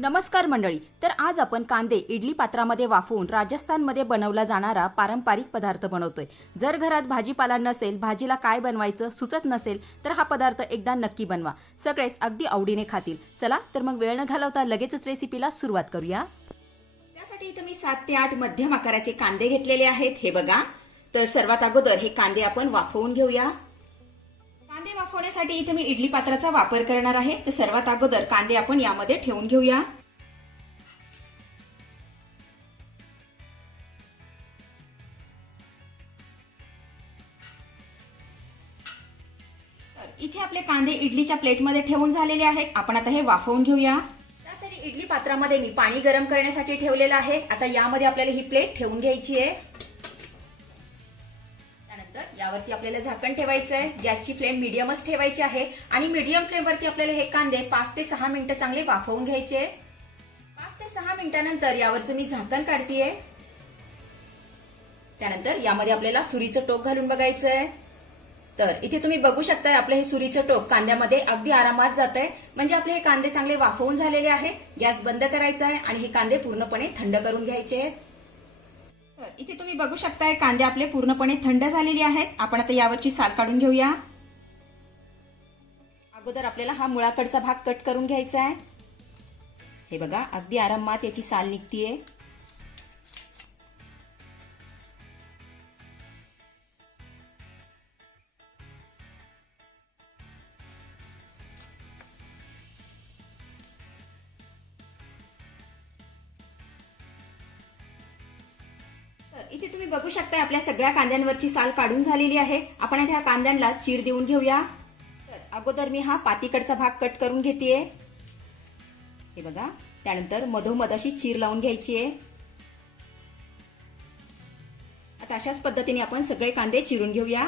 नमस्कार मंडळी तर आज आपण कांदे इडली पात्रामध्ये वाफवून राजस्थानमध्ये बनवला जाणारा पारंपरिक पदार्थ बनवतोय. जर घरात भाजीपाला नसेल भाजीला काय बनवायचं सुचत नसेल तर हा पदार्थ एकदा नक्की बनवा. सगळेच अगदी आवडीने खातील. चला तर मग वेळ न घालवता लगेचच रेसिपीला सुरुवात करूया. त्यासाठी इथं मी सात ते आठ मध्यम आकाराचे कांदे घेतलेले आहेत. हे बघा तर सर्वात अगोदर हे कांदे आपण वाफवून घेऊया. कांदे वाफवण्यासाठी इथे मी इडली पात्राचा वापर करणार आहे. तर सर्वात अगोदर कांदे आपण यामध्ये ठेवून घेऊया. इथे आपले कांदे इडलीच्या प्लेटमध्ये ठेवून झालेले आहेत. आपण आता हे वाफवून घेऊया. त्यासाठी इडली पात्रामध्ये मी पाणी गरम करण्यासाठी ठेवलेलं आहे. आता यामध्ये आपल्याला ही प्लेट ठेवून घ्यायची आहे. त्यानंतर यावरती आपल्याला झाकण ठेवायचं आहे. गॅसची फ्लेम मिडियमच ठेवायची आहे. आणि मिडियम फ्लेमवरती आपल्याला हे कांदे पाच ते सहा मिनिटं चांगले वाफवून घ्यायचे पाच ते सहा मिनिटानंतर यावरचं मी झाकण काढतीये. त्यानंतर यामध्ये आपल्याला सुरीचं टोक घालून बघायचं आहे. तर इथे तुम्ही बघू शकताय आपलं हे सुरीचं टोक कांद्यामध्ये अगदी आरामात जात आहे म्हणजे आपले हे कांदे चांगले वाफवून झालेले आहे. गॅस बंद करायचा आहे आणि हे कांदे पूर्णपणे थंड करून घ्यायचे आहेत. तर इथे तुम्ही बघू शकताय कांदे आपले पूर्णपणे थंड झालेले आहेत. आपण आता यावरची साल काढून घेऊया. अगोदर आपल्याला हा मुळाकडचा भाग कट करून घ्यायचा आहे. हे बघा अगदी आरामात याची साल निघतीये. इथे तुम्ही बघू शकताय आपल्या सगळ्या कांद्यांवरची साल काढून झालेली आहे. आपण त्या ह्या कांद्यांना चीर देऊन घेऊया. तर अगोदर मी हा पातीकडचा भाग कट करून घेते हे बघा त्यानंतर मधोमध अशी चीर लावून घ्यायची आहे आता अशाच पद्धतीने आपण सगळे कांदे चिरून घेऊया.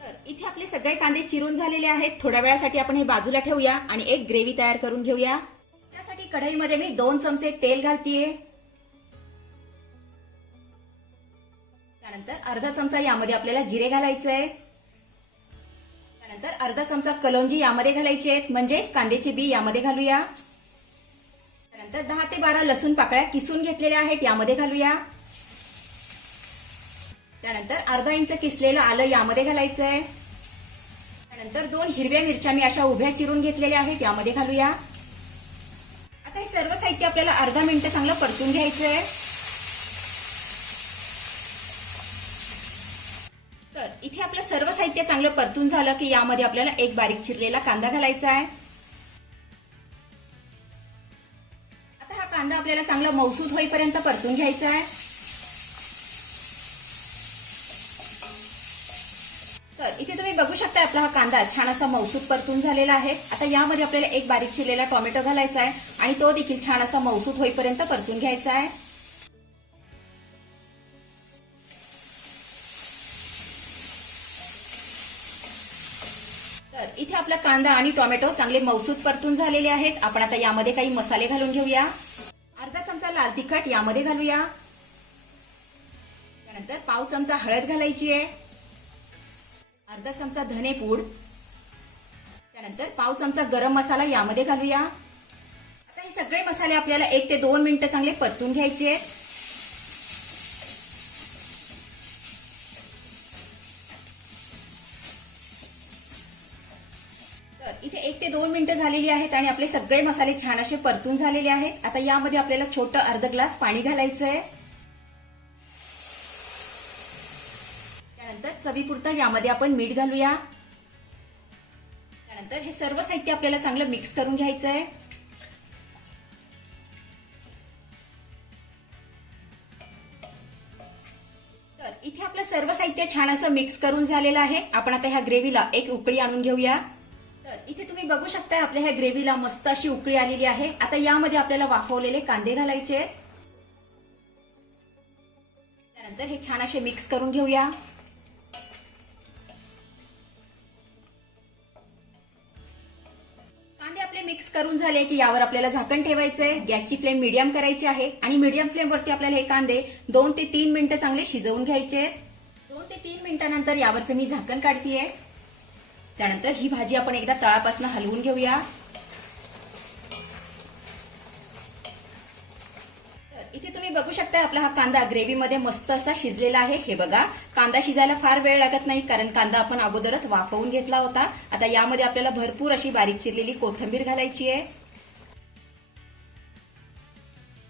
तर इथे आपले सगळे कांदे चिरून झालेले आहेत. थोड्या वेळासाठी आपण हे बाजूला ठेवूया आणि एक ग्रेव्ही तयार करून घेऊया. त्यासाठी कढईमध्ये मी दोन चमचे तेल घालतीये. त्यानंतर अर्धा चमचा यामध्ये आपल्याला जिरे घालायचे आहे त्यानंतर अर्धा चमचा कलोंजी यामध्ये घालायचे आहेत. म्हणजेच कांद्याचे बी यामध्ये घालूया. त्यानंतर दहा ते बारा लसूण पाकळ्या किसून घेतलेल्या आहेत यामध्ये घालूया. त्यानंतर अर्धा इंच किसलेलं आलं यामध्ये घालायचं आहे त्यानंतर दोन हिरव्या मिरच्या मी अशा उभ्या चिरून घेतलेल्या आहेत यामध्ये घालूया. आता हे सर्व साहित्य आपल्याला अर्धा मिनिट चांगलं परतून घ्यायचं आहे तर इथे आपलं सर्व साहित्य चांगलं परतून झालं की यामध्ये आपल्याला एक बारीक चिरलेला कांदा घालायचा आहे आता हा कांदा आपल्याला चांगला मौसूद होईपर्यंत परतून घ्यायचा आहे तर इथे तुम्ही बघू शकता आपला हा कांदा छान असा मौसूद परतून झालेला आहे. आता यामध्ये आपल्याला एक बारीक चिरलेला टोमॅटो घालायचा आहे आणि तो देखील छान असा मौसूद होईपर्यंत परतून घ्यायचा आहे. तर इथे आपला कांदा आणि टोमॅटो चांगले मौसूद परतून झालेले आहेत. आपण आता यामध्ये काही मसाले घालून घेऊया. अर्धा चमचा लाल तिखट यामध्ये घालूया. त्यानंतर पाव चमचा हळद घालायची आहे. अर्धा चमचा धने पूड. त्यानंतर पाव चमचा गरम मसाला यामध्ये घालूया. आता हे सगळे मसाले आपल्याला एक ते दोन मिनिटं चांगले परतून घ्यायचे आहेत. तर इथे एक ते दोन मिनिटं झालेली आहेत आणि आपले सगळे मसाले छान असे परतून झालेले आहेत. आता यामध्ये आपल्याला छोटं अर्ध ग्लास पाणी घालायचं आहे त्यानंतर चवीपुरतं यामध्ये आपण मीठ घालूया. त्यानंतर हे सर्व साहित्य आपल्याला चांगलं मिक्स करून घ्यायचं आहे तर इथे आपलं सर्व साहित्य छान असं मिक्स करून झालेलं आहे. आपण आता ह्या ग्रेव्हीला एक उकळी आणून घेऊया. तर इथे तुम्ही बघू शकता आपल्या ह्या ग्रेव्हीला मस्त अशी उकळी आलेली आहे. आता यामध्ये आपल्याला वाफवलेले कांदे घालायचे. त्यानंतर हे छान असे मिक्स करून घेऊया. मिक्स करून झाले की यावर आपल्याला झाकण ठेवायचं आहे गॅसची फ्लेम मीडियम करायची आहे आणि मीडियम फ्लेमवरती आपल्याला हे कांदे दोन ते तीन मिनिटं चांगले शिजवून घ्यायचे आहेत. दोन ते तीन मिनिटानंतर यावरचं मी झाकण काढतीये. त्यानंतर ही भाजी आपण एकदा तळापासून हलवून घेऊया. इथे तुम्ही बघू शकता आपला हा कांदा ग्रेव्हीमध्ये मस्त असा शिजलेला आहे. हे बघा कांदा शिजायला फार वेळ लागत नाही कारण कांदा आपण अगोदरच वाफवून घेतला होता. आता यामध्ये आपल्याला भरपूर अशी बारीक चिरलेली कोथिंबीर घालायची आहे.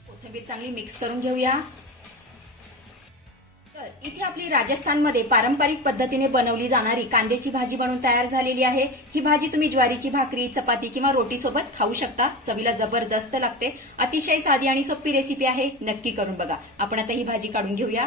कोथिंबीर चांगली मिक्स करून घेऊया. तर इथे आपली राजस्थानमध्ये पारंपरिक पद्धतीने बनवली जाणारी कांद्याची भाजी बनवून तयार झालेली आहे. ही भाजी तुम्ही ज्वारीची भाकरी चपाती किंवा रोटी सोबत खाऊ शकता. चवीला जबरदस्त लागते. अतिशय साधी आणि सोपी रेसिपी आहे. नक्की करून बघा. आपण आता ही भाजी काढून घेऊया.